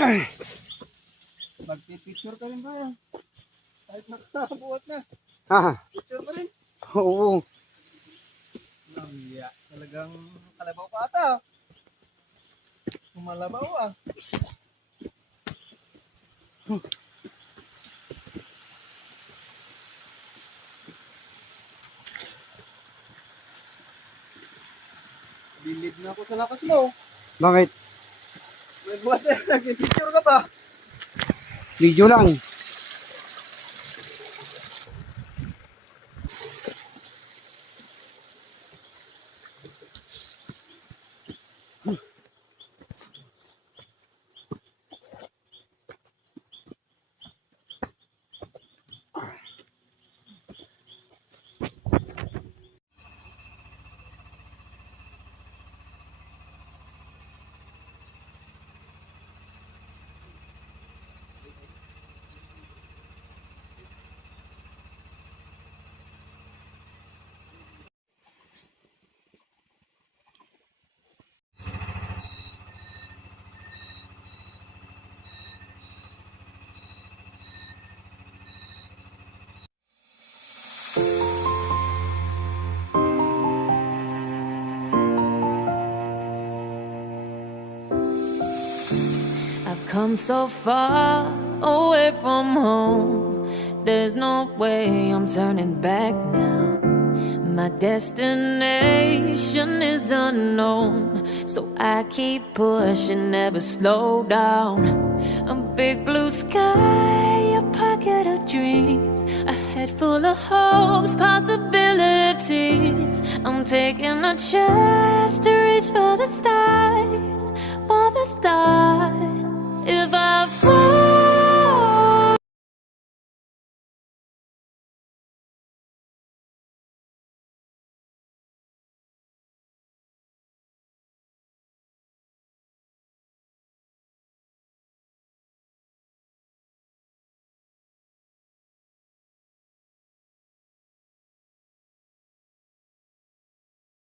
Ay, Magpipicture ka rin ba yan? Kahit nakabuhat na. ha, Picture pa rin. oo. Nangya. Talagang kalabaw ka ata. Kumalabaw ah. Bilid na ako sa lakas mo. Bakit? May buhat na. Nagpipicture ka ba? Video lang. I've come so far away from home. There's no way I'm turning back now. My destination is unknown, so I keep pushing, never slow down. A big blue sky, a pocket of dreams, a head full of hopes, possibilities. I'm taking a chance to reach for the stars, for the stars.